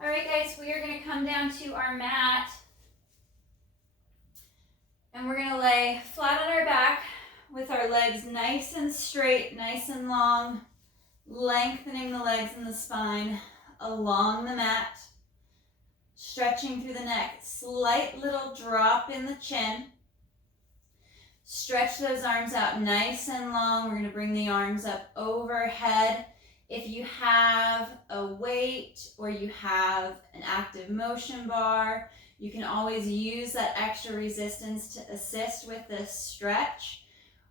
All right, guys, we are going to come down to our mat and we're going to lay flat on our back with our legs nice and straight, nice and long, lengthening the legs and the spine along the mat, stretching through the neck, slight little drop in the chin. Stretch those arms out nice and long. We're going to bring the arms up overhead. If you have a weight or you have an active motion bar, you can always use that extra resistance to assist with this stretch.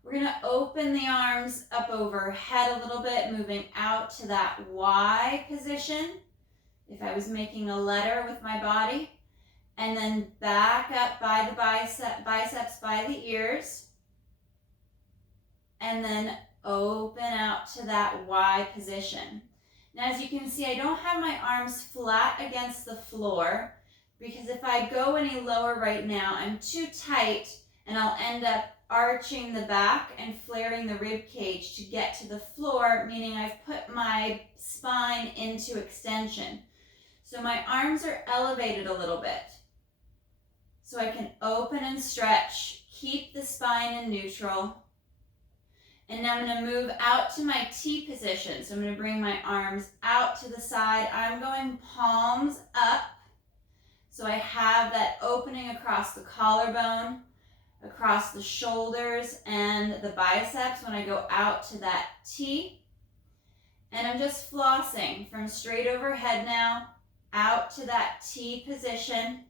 We're going to open the arms up overhead a little bit, moving out to that Y position. If I was making a letter with my body, and then back up by the biceps by the ears, and then open out to that Y position. Now, as you can see, I don't have my arms flat against the floor because if I go any lower right now, I'm too tight and I'll end up arching the back and flaring the rib cage to get to the floor, meaning I've put my spine into extension. So my arms are elevated a little bit. So I can open and stretch, keep the spine in neutral. And now I'm going to move out to my T position. So I'm going to bring my arms out to the side. I'm going palms up. So I have that opening across the collarbone, across the shoulders and the biceps when I go out to that T. And I'm just flossing from straight overhead now, out to that T position.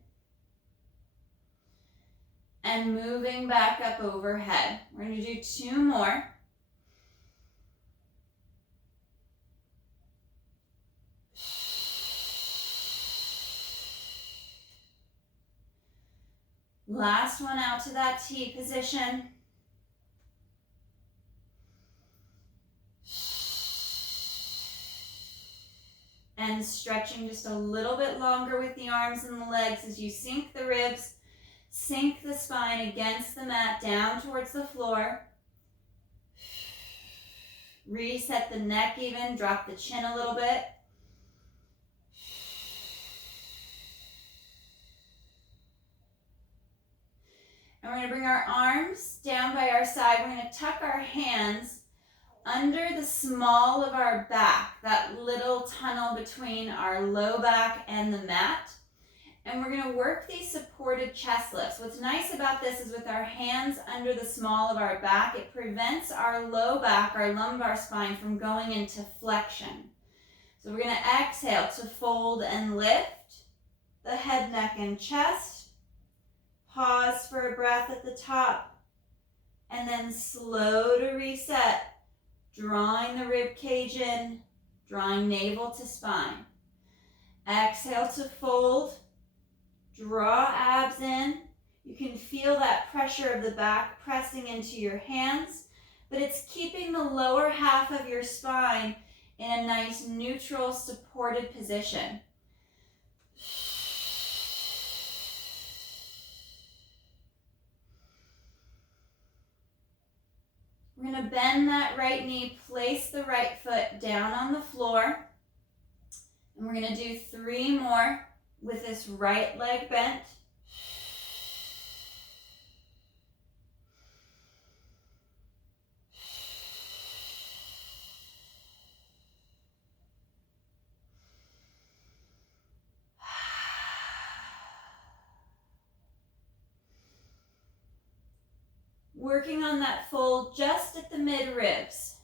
And moving back up overhead. We're going to do 2 more. Last one out to that T position. And stretching just a little bit longer with the arms and the legs as you sink the ribs, sink the spine against the mat down towards the floor. Reset the neck even, drop the chin a little bit. And we're going to bring our arms down by our side. We're going to tuck our hands under the small of our back, that little tunnel between our low back and the mat. And we're going to work these supported chest lifts. What's nice about this is with our hands under the small of our back, it prevents our low back, our lumbar spine from going into flexion. So we're going to exhale to fold and lift the head, neck, and chest. Pause for a breath at the top, and then slow to reset, drawing the rib cage in, drawing navel to spine. Exhale to fold, draw abs in. You can feel that pressure of the back pressing into your hands, but it's keeping the lower half of your spine in a nice neutral supported position. We're going to bend that right knee, place the right foot down on the floor. And we're going to do 3 more with this right leg bent. Working on that fold just at the mid ribs,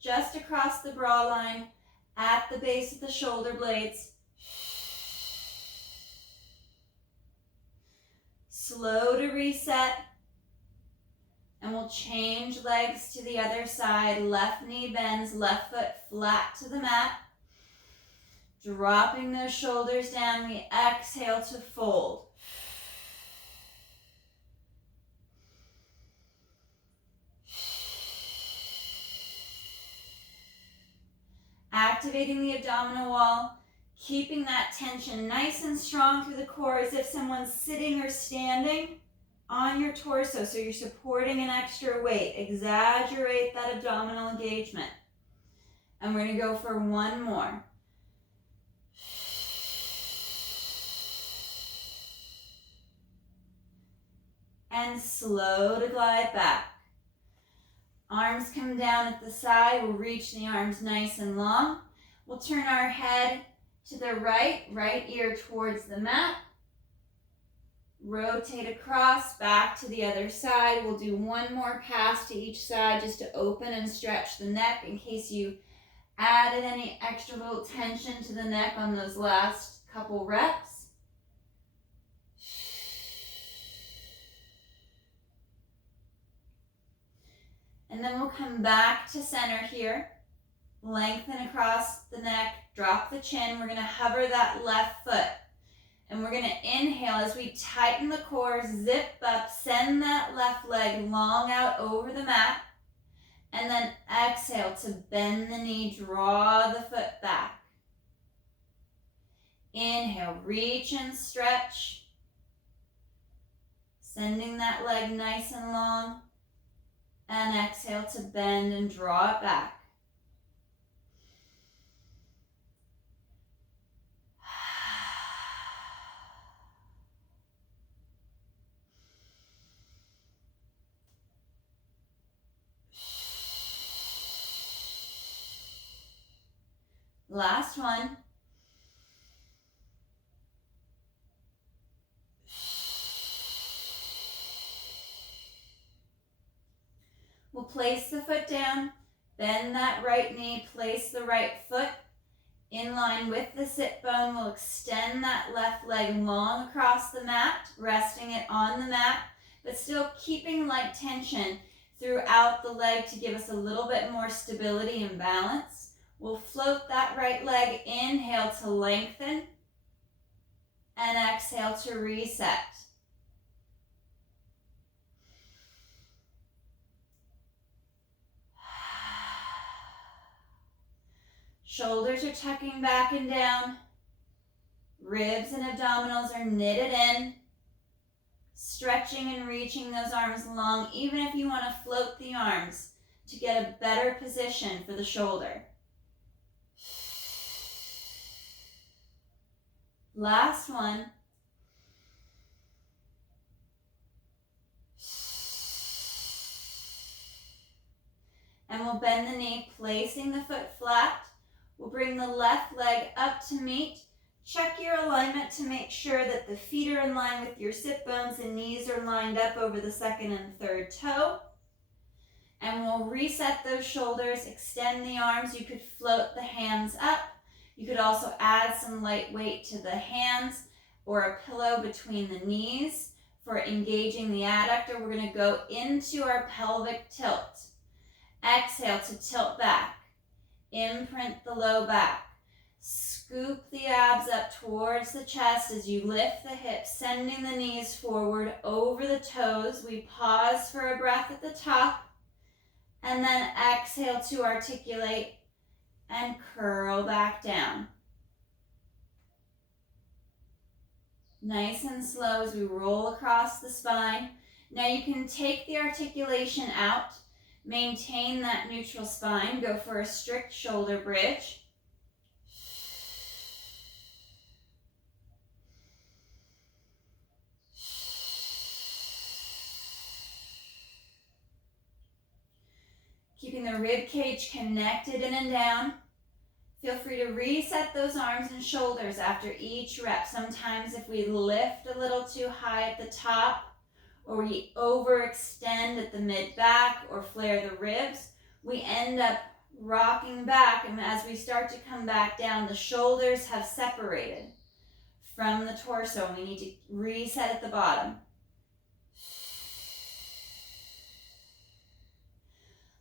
just across the bra line, at the base of the shoulder blades. Slow to reset, and we'll change legs to the other side. Left knee bends, left foot flat to the mat. Dropping those shoulders down, we exhale to fold. Activating the abdominal wall, keeping that tension nice and strong through the core as if someone's sitting or standing on your torso, so you're supporting an extra weight. Exaggerate that abdominal engagement. And we're going to go for 1 more. and slow to glide back. Arms come down at the side. We'll reach the arms nice and long. We'll turn our head to the right ear towards the mat. Rotate across, back to the other side. We'll do one more pass to each side just to open and stretch the neck in case you added any extra little tension to the neck on those last couple reps. And then we'll come back to center here. Lengthen across the neck, drop the chin. We're going to hover that left foot. And we're going to inhale as we tighten the core, zip up, send that left leg long out over the mat. And then exhale to bend the knee, draw the foot back. Inhale, reach and stretch. Sending that leg nice and long. And exhale to bend and draw it back. Last one. We'll place the foot down, bend that right knee, place the right foot in line with the sit bone. We'll extend that left leg long across the mat, resting it on the mat, but still keeping light tension throughout the leg to give us a little bit more stability and balance. We'll float that right leg, inhale to lengthen, and exhale to reset. Shoulders are tucking back and down. Ribs and abdominals are knitted in. Stretching and reaching those arms long, even if you want to float the arms to get a better position for the shoulder. Last one. And we'll bend the knee, placing the foot flat. We'll bring the left leg up to meet. Check your alignment to make sure that the feet are in line with your sit bones and knees are lined up over the second and third toe. And we'll reset those shoulders, extend the arms. You could float the hands up. You could also add some light weight to the hands or a pillow between the knees for engaging the adductor. We're going to go into our pelvic tilt. Exhale to tilt back. Imprint the low back. Scoop the abs up towards the chest as you lift the hips, sending the knees forward over the toes. We pause for a breath at the top, and then exhale to articulate and curl back down. Nice and slow as we roll across the spine. Now you can take the articulation out, maintain that neutral spine, go for a strict shoulder bridge. Keeping the rib cage connected in and down. Feel free to reset those arms and shoulders after each rep. Sometimes if we lift a little too high at the top, or we overextend at the mid-back or flare the ribs, we end up rocking back, and as we start to come back down, the shoulders have separated from the torso. We need to reset at the bottom.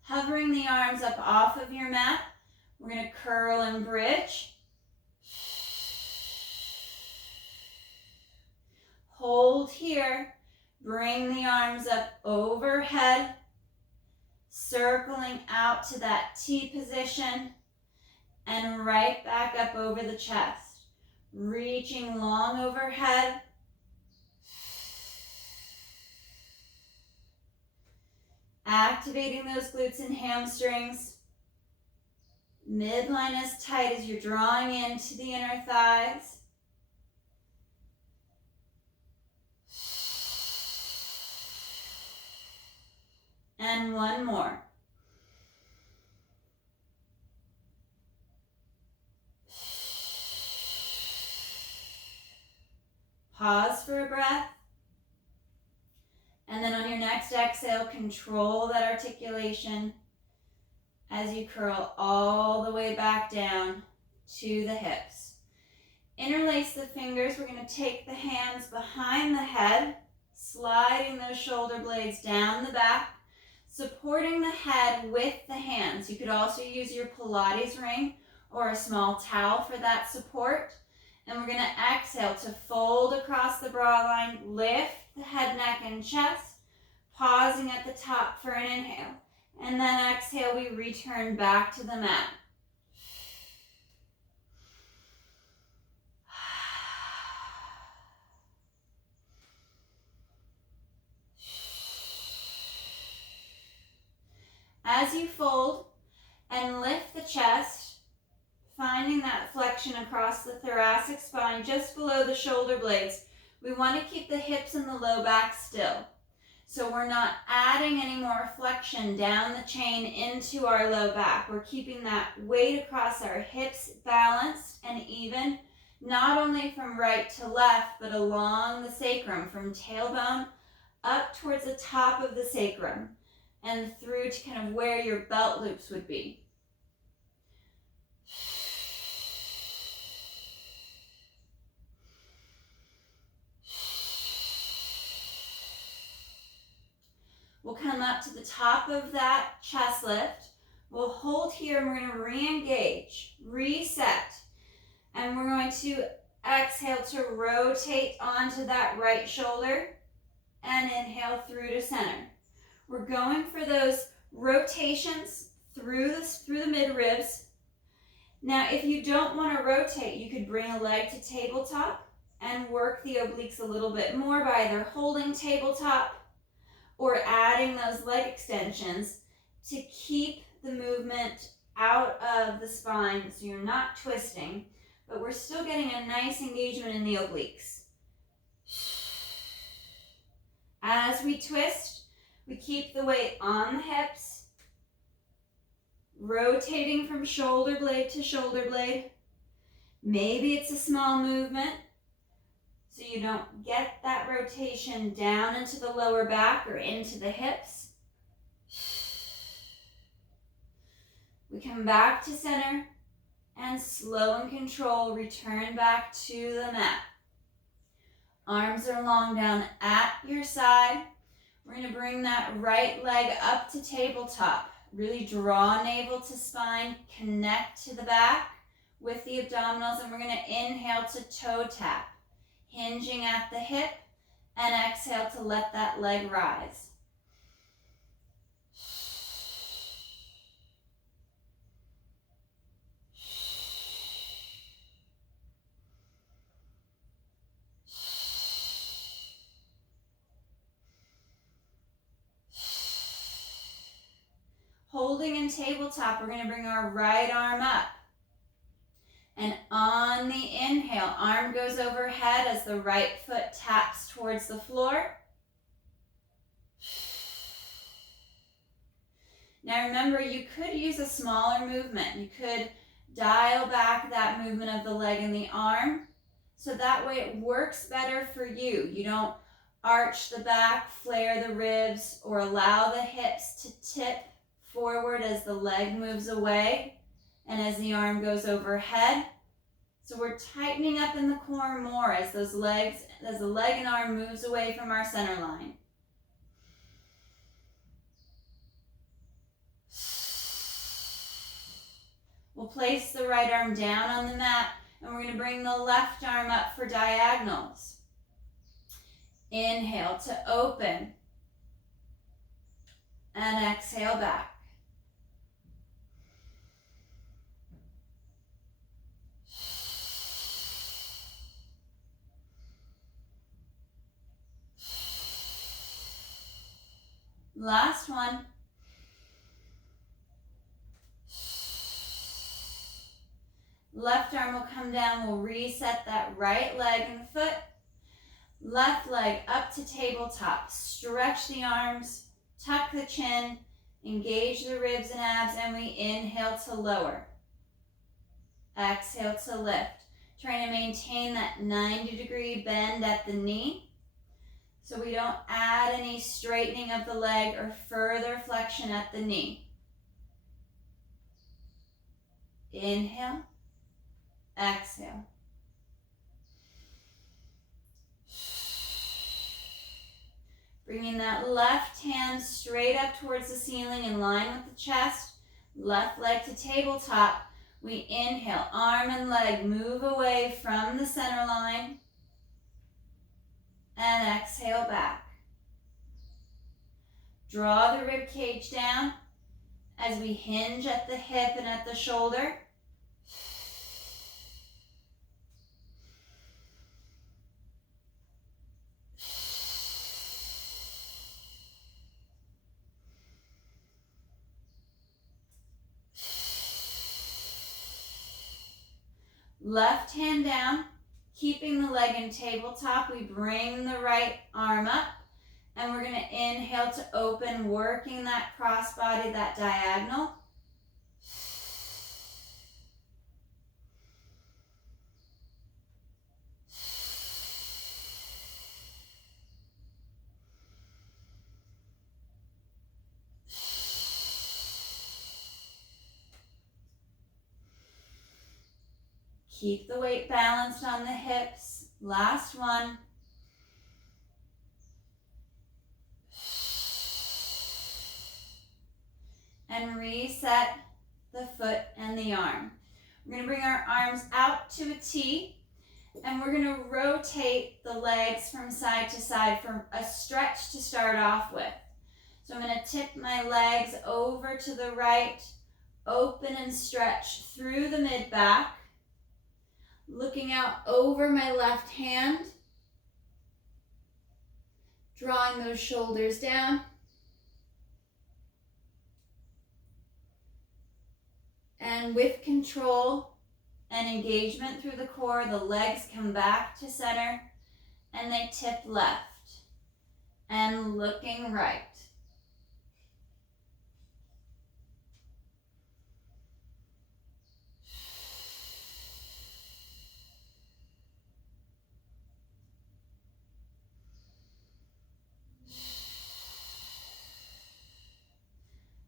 Hovering the arms up off of your mat, we're going to curl and bridge. Hold here. Bring the arms up overhead, circling out to that T position, and right back up over the chest. Reaching long overhead. Activating those glutes and hamstrings. Midline as tight as you're drawing into the inner thighs. and one more. Pause for a breath. And then on your next exhale, control that articulation as you curl all the way back down to the hips. Interlace the fingers. We're going to take the hands behind the head, sliding those shoulder blades down the back, supporting the head with the hands. You could also use your Pilates ring or a small towel for that support. And we're going to exhale to fold across the bra line, lift the head, neck, and chest, pausing at the top for an inhale. And then exhale, we return back to the mat. As you fold and lift the chest, finding that flexion across the thoracic spine just below the shoulder blades, we want to keep the hips and the low back still. So we're not adding any more flexion down the chain into our low back. We're keeping that weight across our hips balanced and even, not only from right to left, but along the sacrum, from tailbone up towards the top of the sacrum and through to kind of where your belt loops would be. We'll come up to the top of that chest lift. We'll hold here and we're going to re-engage, reset. And we're going to exhale to rotate onto that right shoulder and inhale through to center. We're going for those rotations through the mid-ribs. Now, if you don't want to rotate, you could bring a leg to tabletop and work the obliques a little bit more by either holding tabletop or adding those leg extensions to keep the movement out of the spine so you're not twisting, but we're still getting a nice engagement in the obliques. As we twist, we keep the weight on the hips, rotating from shoulder blade to shoulder blade. Maybe it's a small movement, so you don't get that rotation down into the lower back or into the hips. We come back to center and slow and control, return back to the mat. Arms are long down at your side. We're going to bring that right leg up to tabletop. Really draw navel to spine, connect to the back with the abdominals, and we're going to inhale to toe tap, hinging at the hip, and exhale to let that leg rise. Holding in tabletop, we're going to bring our right arm up. And on the inhale, arm goes overhead as the right foot taps towards the floor. Now remember, you could use a smaller movement. You could dial back that movement of the leg and the arm, so that way it works better for you. You don't arch the back, flare the ribs, or allow the hips to tip forward as the leg moves away and as the arm goes overhead. So we're tightening up in the core more as the leg and arm moves away from our center line. We'll place the right arm down on the mat, and we're going to bring the left arm up for diagonals. Inhale to open, and exhale back. Last one. Left arm will come down. We'll reset that right leg and foot. Left leg up to tabletop. Stretch the arms, tuck the chin, Engage the ribs and abs, and we inhale to lower. Exhale to lift. Trying to maintain that 90-degree bend at the knee so we don't add any straightening of the leg or further flexion at the knee. Inhale, exhale. Bringing that left hand straight up towards the ceiling in line with the chest. Left leg to tabletop. We inhale, arm and leg move away from the center line. And exhale back. Draw the rib cage down as we hinge at the hip and at the shoulder. Left hand down, keeping the leg in tabletop. We bring the right arm up, and we're going to inhale to open, working that crossbody, that diagonal. Keep the weight balanced on the hips. Last one. And reset the foot and the arm. We're going to bring our arms out to a T, and we're going to rotate the legs from side to side for a stretch to start off with. So I'm going to tip my legs over to the right, open and stretch through the mid-back, looking out over my left hand, drawing those shoulders down. And with control and engagement through the core, the legs come back to center and they tip left and looking right.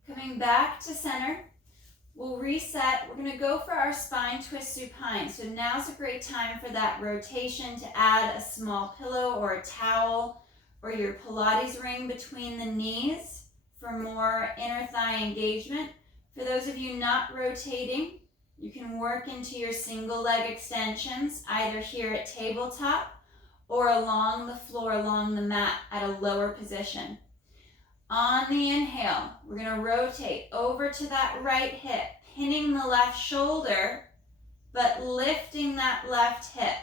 Coming back to center, we'll reset. We're going to go for our spine twist supine. So now's a great time for that rotation to add a small pillow or a towel or your Pilates ring between the knees for more inner thigh engagement. For those of you not rotating, you can work into your single leg extensions either here at tabletop or along the floor, along the mat at a lower position. On the inhale, we're going to rotate over to that right hip, pinning the left shoulder, but lifting that left hip.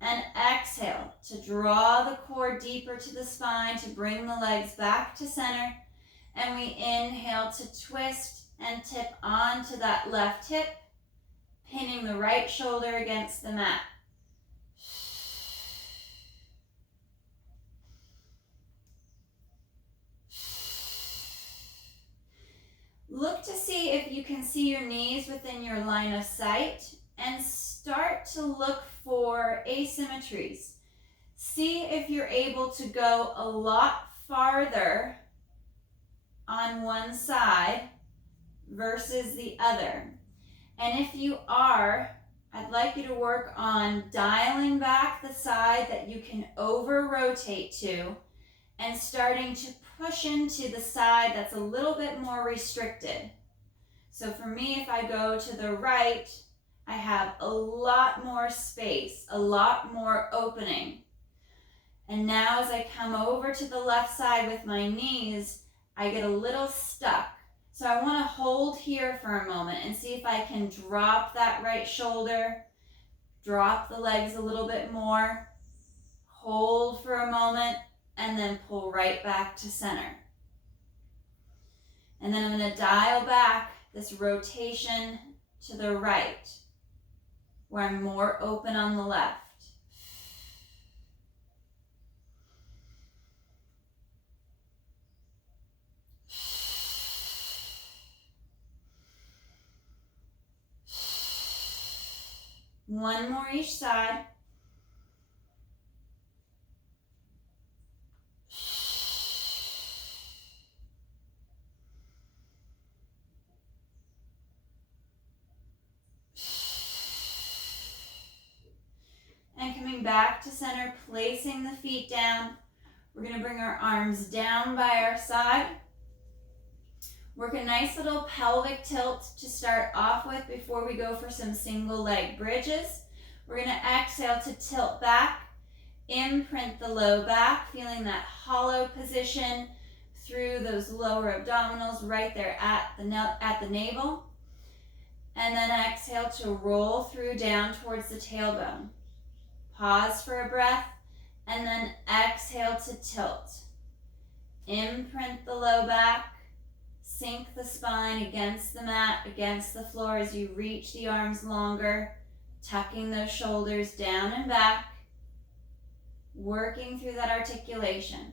And exhale to draw the core deeper to the spine, to bring the legs back to center. And we inhale to twist and tip onto that left hip, pinning the right shoulder against the mat. Look to see if you can see your knees within your line of sight and start to look for asymmetries. See if you're able to go a lot farther on one side versus the other. And if you are, I'd like you to work on dialing back the side that you can over-rotate to and starting to push into the side that's a little bit more restricted. So for me, if I go to the right, I have a lot more space, a lot more opening. And now as I come over to the left side with my knees, I get a little stuck. So I want to hold here for a moment and see if I can drop that right shoulder, drop the legs a little bit more, hold for a moment, and then pull right back to center. And then I'm going to dial back this rotation to the right, where I'm more open on the left. One more each side. And coming back to center, placing the feet down. We're going to bring our arms down by our side. Work a nice little pelvic tilt to start off with before we go for some single leg bridges. We're going to exhale to tilt back, imprint the low back, feeling that hollow position through those lower abdominals right there at the navel. And then exhale to roll through down towards the tailbone. Pause for a breath, and then exhale to tilt. Imprint the low back, sink the spine against the mat, against the floor as you reach the arms longer, tucking those shoulders down and back, working through that articulation.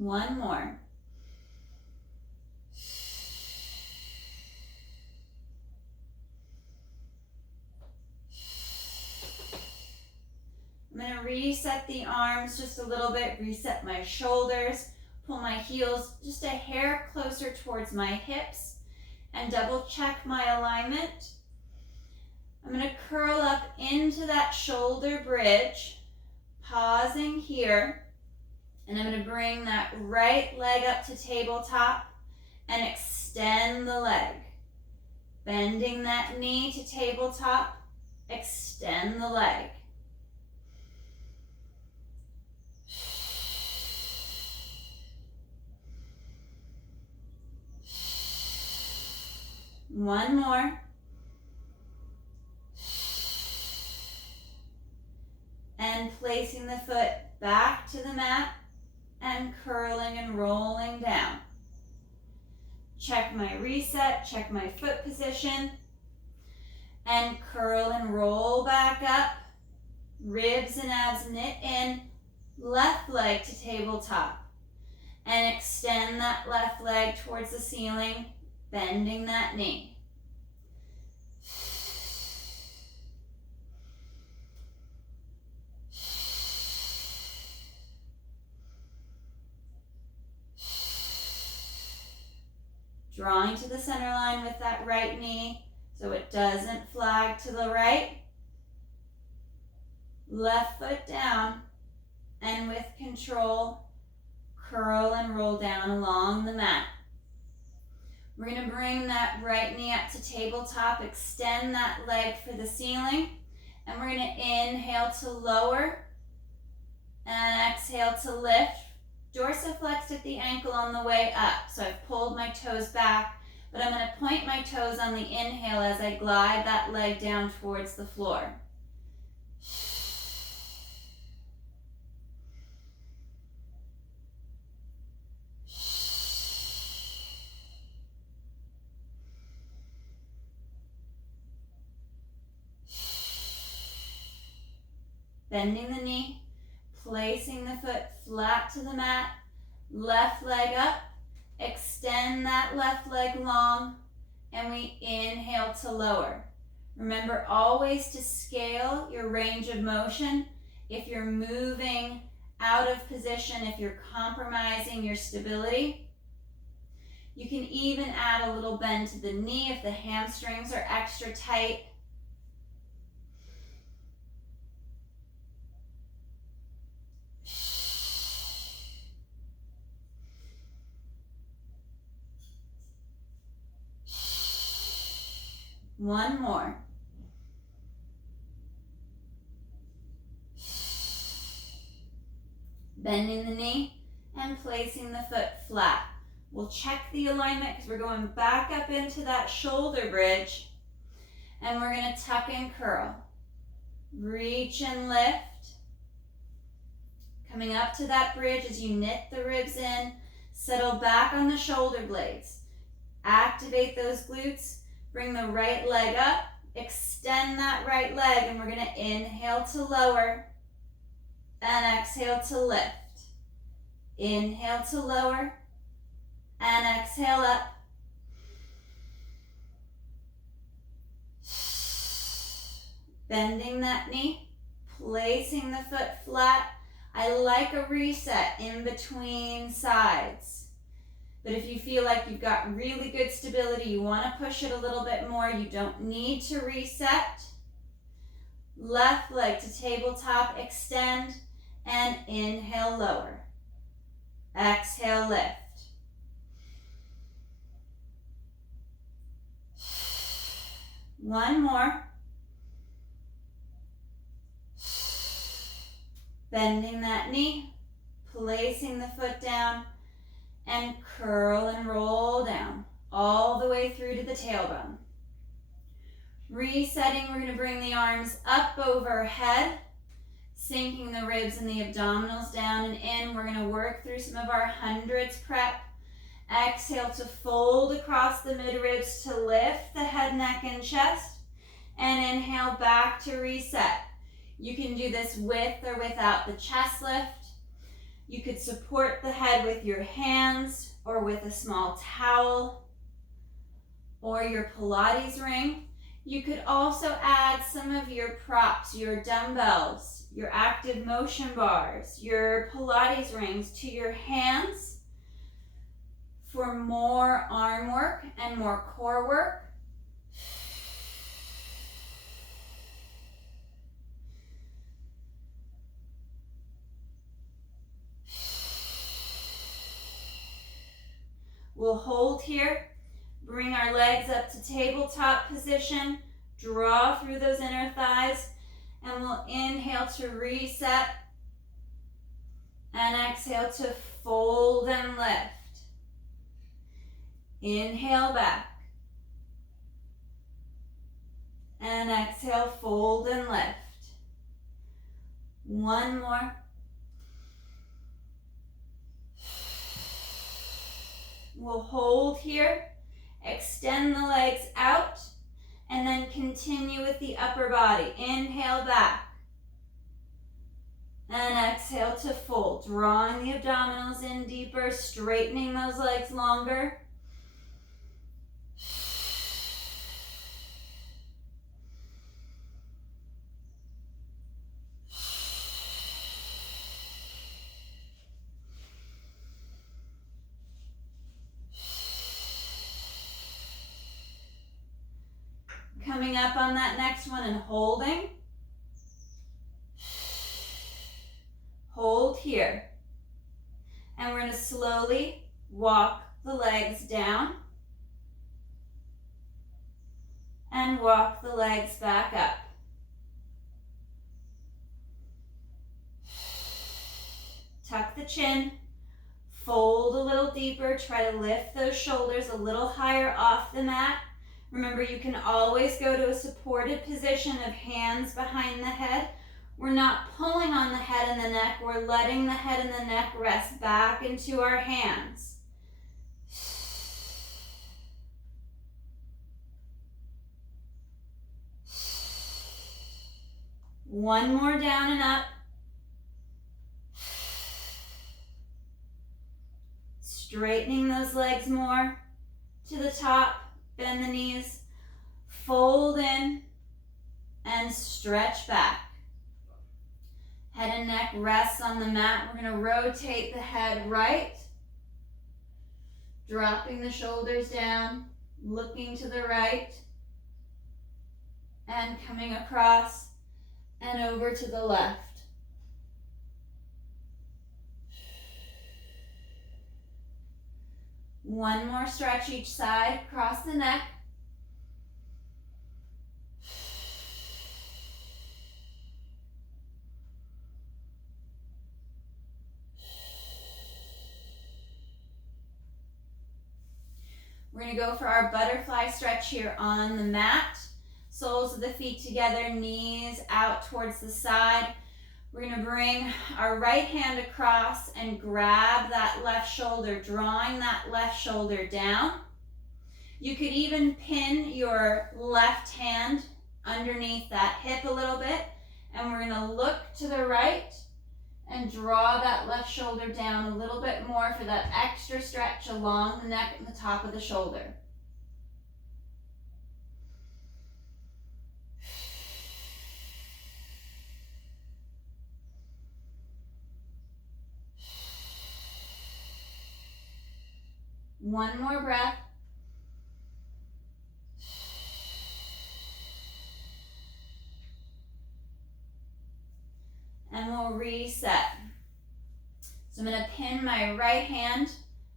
One more. I'm going to reset the arms just a little bit, reset my shoulders, pull my heels just a hair closer towards my hips, and double check my alignment. I'm going to curl up into that shoulder bridge, pausing here. And I'm going to bring that right leg up to tabletop and extend the leg. Bending that knee to tabletop, extend the leg. One more. And placing the foot back to the mat and curling and rolling down. Check my reset, check my foot position, and curl and roll back up. Ribs and abs knit in, left leg to tabletop. And extend that left leg towards the ceiling, bending that knee. Drawing to the center line with that right knee so it doesn't flag to the right. Left foot down, and with control, curl and roll down along the mat. We're going to bring that right knee up to tabletop, extend that leg for the ceiling, and we're going to inhale to lower and exhale to lift. Dorsiflexed at the ankle on the way up. So I've pulled my toes back, but I'm going to point my toes on the inhale as I glide that leg down towards the floor. Bending the knee, placing the foot flat to the mat, left leg up, extend that left leg long, and we inhale to lower. Remember always to scale your range of motion. If you're moving out of position, if you're compromising your stability, you can even add a little bend to the knee if the hamstrings are extra tight. One more. Bending the knee and placing the foot flat. We'll check the alignment because we're going back up into that shoulder bridge, and we're going to tuck and curl. Reach and lift. Coming up to that bridge as you knit the ribs in, settle back on the shoulder blades. Activate those glutes, bring the right leg up, extend that right leg, and we're gonna inhale to lower and exhale to lift. Inhale to lower and exhale up. Bending that knee, placing the foot flat. I like a reset in between sides. But if you feel like you've got really good stability, you want to push it a little bit more, you don't need to reset. Left leg to tabletop, extend, and inhale, lower. Exhale, lift. One more. Bending that knee, placing the foot down, and curl and roll down all the way through to the tailbone. Resetting, we're going to bring the arms up overhead, sinking the ribs and the abdominals down and in. We're going to work through some of our hundreds prep. Exhale to fold across the mid-ribs to lift the head, neck, and chest. And inhale back to reset. You can do this with or without the chest lift. You could support the head with your hands or with a small towel or your Pilates ring. You could also add some of your props, your dumbbells, your active motion bars, your Pilates rings to your hands for more arm work and more core work. We'll hold here, bring our legs up to tabletop position, draw through those inner thighs, and we'll inhale to reset and exhale to fold and lift. Inhale back and exhale, fold and lift. One more. We'll hold here, extend the legs out, and then continue with the upper body. Inhale back, and exhale to fold. Drawing the abdominals in deeper, straightening those legs longer. Coming up on that next one and holding. Hold here. And we're going to slowly walk the legs down and walk the legs back up. Tuck the chin, fold a little deeper, try to lift those shoulders a little higher off the mat. Remember, you can always go to a supported position of hands behind the head. We're not pulling on the head and the neck, we're letting the head and the neck rest back into our hands. One more down and up. Straightening those legs more to the top. Bend the knees, fold in, and stretch back. Head and neck rests on the mat. We're going to rotate the head right, dropping the shoulders down, looking to the right, and coming across and over to the left. One more stretch each side, across the neck. We're going to go for our butterfly stretch here on the mat. Soles of the feet together, knees out towards the side. We're going to bring our right hand across and grab that left shoulder, drawing that left shoulder down. You could even pin your left hand underneath that hip a little bit, and we're going to look to the right and draw that left shoulder down a little bit more for that extra stretch along the neck and the top of the shoulder. One more breath. And we'll reset. So I'm going to pin my right hand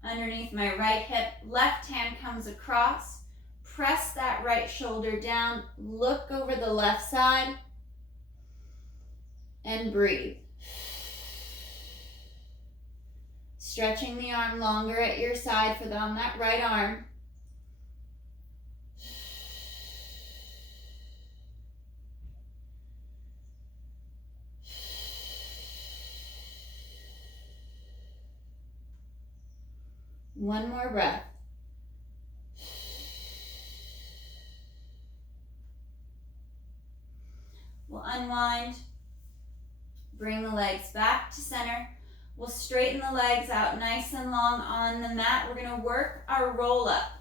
underneath my right hip. Left hand comes across. Press that right shoulder down. Look over the left side. And breathe. Stretching the arm longer at your side on that right arm. One more breath. We'll unwind. Bring the legs back to center. We'll straighten the legs out nice and long on the mat. We're going to work our roll up.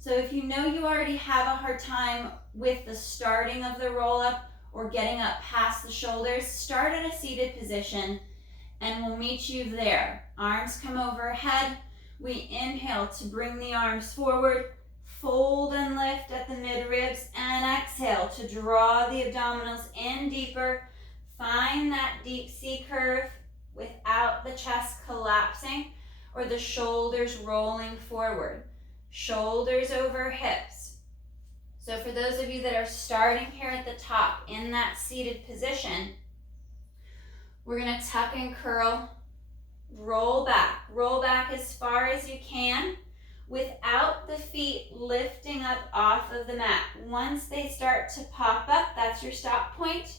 So if you know you already have a hard time with the starting of the roll up or getting up past the shoulders, start at a seated position and we'll meet you there. Arms come overhead. We inhale to bring the arms forward, fold and lift at the mid-ribs, and exhale to draw the abdominals in deeper. Find that deep C curve without the chest collapsing or the shoulders rolling forward. Shoulders over hips. So for those of you that are starting here at the top in that seated position, we're going to tuck and curl, roll back as far as you can without the feet lifting up off of the mat. Once they start to pop up, that's your stop point,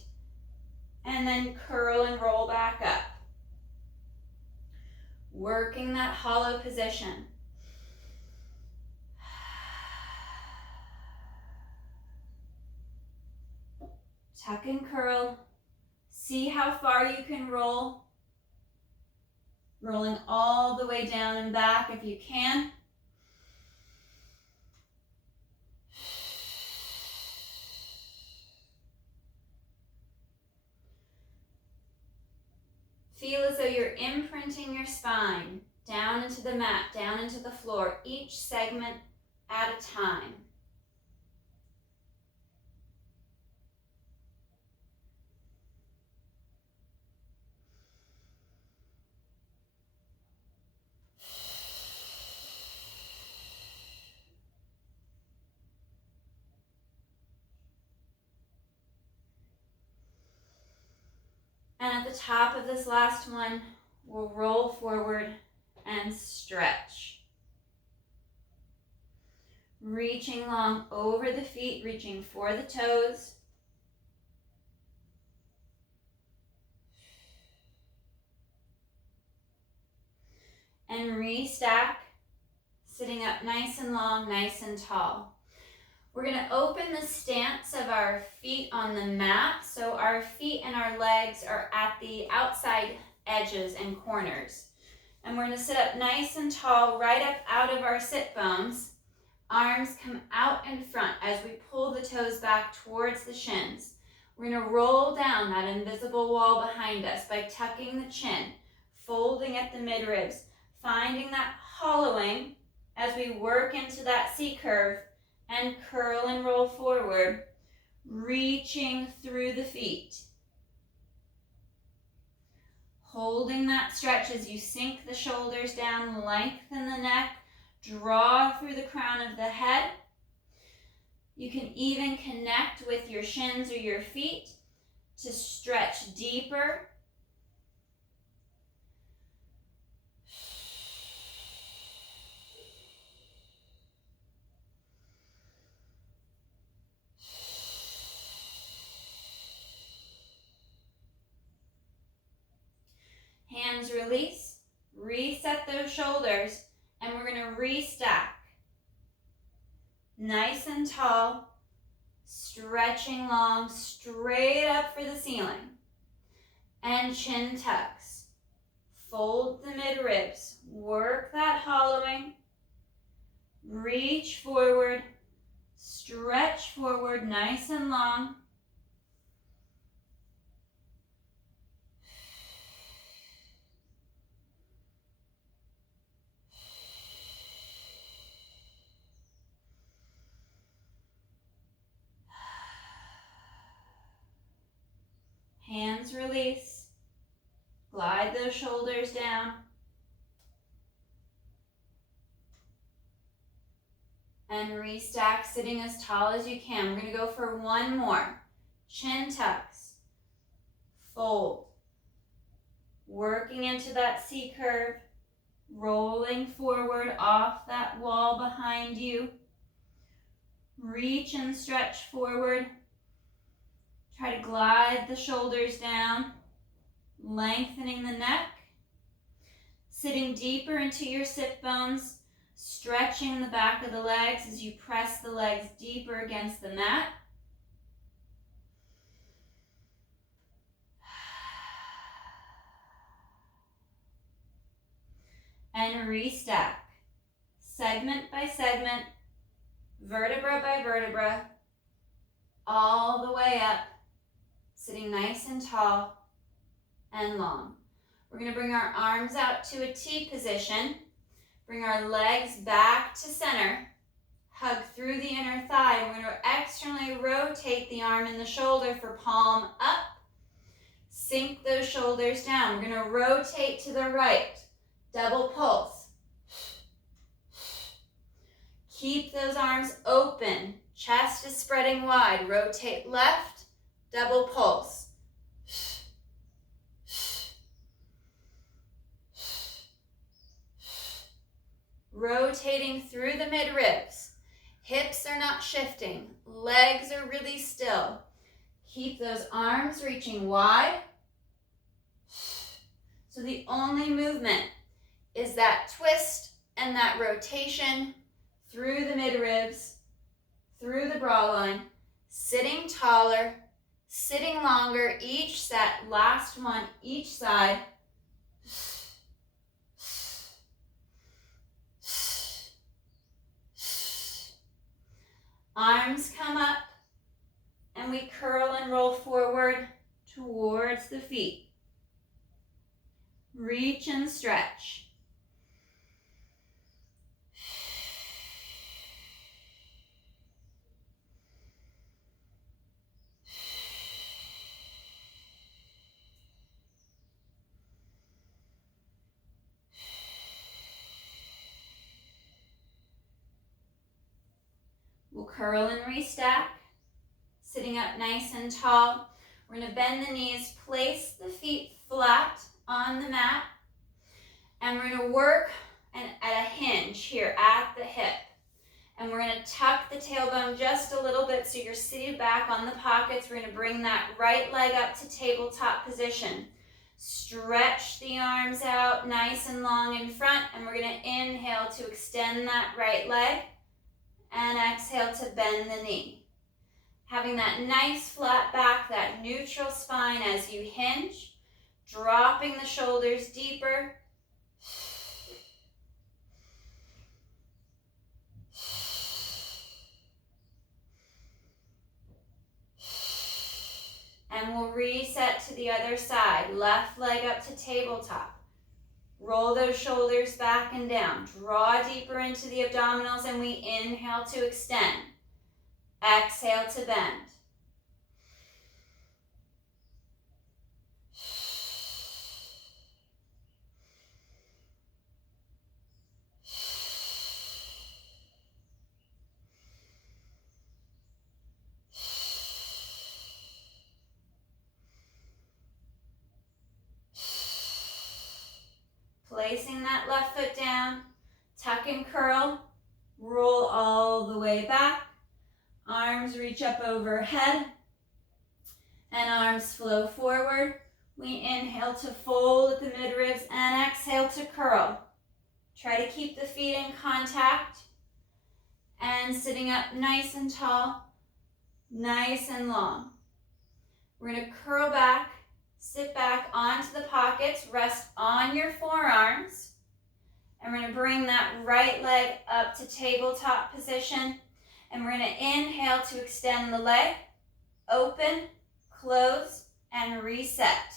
and then curl and roll back up. Working that hollow position. Tuck and curl. See how far you can roll. Rolling all the way down and back if you can. Feel as though you're imprinting your spine down into the mat, down into the floor, each segment at a time. And at the top of this last one, we'll roll forward and stretch. Reaching long over the feet, reaching for the toes. And restack, sitting up nice and long, nice and tall. We're going to open the stance of our feet on the mat, so our feet and our legs are at the outside edges and corners. And we're going to sit up nice and tall, right up out of our sit bones. Arms come out in front as we pull the toes back towards the shins. We're going to roll down that invisible wall behind us by tucking the chin, folding at the midribs, finding that hollowing as we work into that C curve and curl and roll forward, reaching through the feet. Holding that stretch as you sink the shoulders down, lengthen the neck, draw through the crown of the head. You can even connect with your shins or your feet to stretch deeper. Hands release. Reset those shoulders, and we're going to restack. Nice and tall, stretching long, straight up for the ceiling. And chin tucks. Fold the mid-ribs. Work that hollowing. Reach forward. Stretch forward nice and long. Hands release. Glide those shoulders down. And restack, sitting as tall as you can. We're going to go for one more. Chin tucks. Fold. Working into that C curve. Rolling forward off that wall behind you. Reach and stretch forward. Try to glide the shoulders down. Lengthening the neck. Sitting deeper into your sit bones. Stretching the back of the legs as you press the legs deeper against the mat. And restack. Segment by segment, vertebra by vertebra, all the way up, sitting nice and tall and long. We're going to bring our arms out to a T position. Bring our legs back to center. Hug through the inner thigh. We're going to externally rotate the arm and the shoulder for palm up. Sink those shoulders down. We're going to rotate to the right. Double pulse. Keep those arms open. Chest is spreading wide. Rotate left. Double pulse. Rotating through the mid-ribs. Hips are not shifting. Legs are really still. Keep those arms reaching wide. So the only movement is that twist and that rotation through the mid-ribs, through the bra line, sitting taller, sitting longer, each set, last one, each side. Arms come up, and we curl and roll forward towards the feet. Reach and stretch. We'll curl and restack, sitting up nice and tall. We're going to bend the knees, place the feet flat on the mat, and we're going to work at a hinge here at the hip. And we're going to tuck the tailbone just a little bit so you're seated back on the pockets. We're going to bring that right leg up to tabletop position. Stretch the arms out nice and long in front, and we're going to inhale to extend that right leg. And exhale to bend the knee. Having that nice flat back, that neutral spine as you hinge, dropping the shoulders deeper. And we'll reset to the other side. Left leg up to tabletop. Roll those shoulders back and down. Draw deeper into the abdominals, and we inhale to extend. Exhale to bend. Placing that left foot down, tuck and curl, roll all the way back. Arms reach up overhead, and arms flow forward. We inhale to fold at the midribs and exhale to curl. Try to keep the feet in contact and sitting up nice and tall, nice and long. We're going to curl back, sit back onto the pockets, rest on your forearms, and we're going to bring that right leg up to tabletop position, and we're going to inhale to extend the leg, open, close, and reset.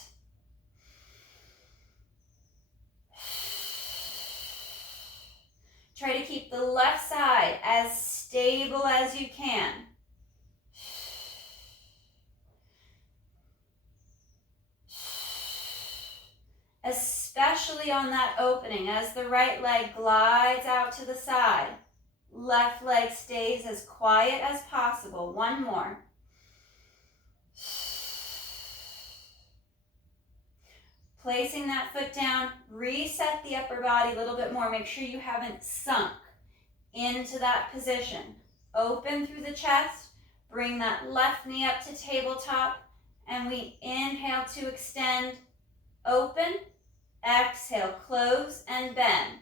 Try to keep the left side as stable as you can. Especially on that opening, as the right leg glides out to the side. Left leg stays as quiet as possible. One more. Placing that foot down, reset the upper body a little bit more. Make sure you haven't sunk into that position. Open through the chest, bring that left knee up to tabletop, and we inhale to extend, open, exhale, close and bend.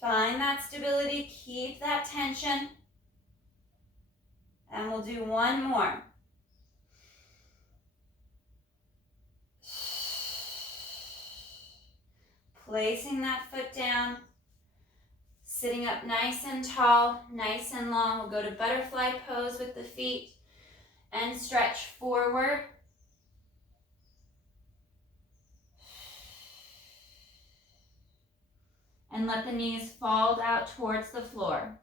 Find that stability, keep that tension, and we'll do one more. Placing that foot down, sitting up nice and tall, nice and long. We'll go to butterfly pose with the feet and stretch forward. And let the knees fall out towards the floor.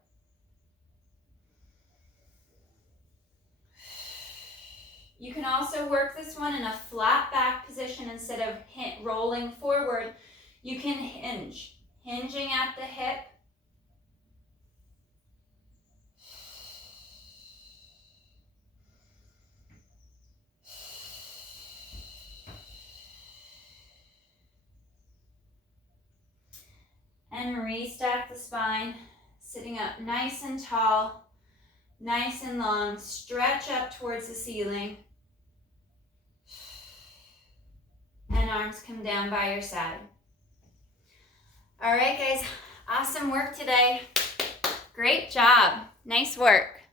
You can also work this one in a flat back position instead of rolling forward. You can hinge, hinging at the hip. And restack the spine, sitting up nice and tall, nice and long. Stretch up towards the ceiling. And arms come down by your side. All right, guys, awesome work today. Great job. Nice work.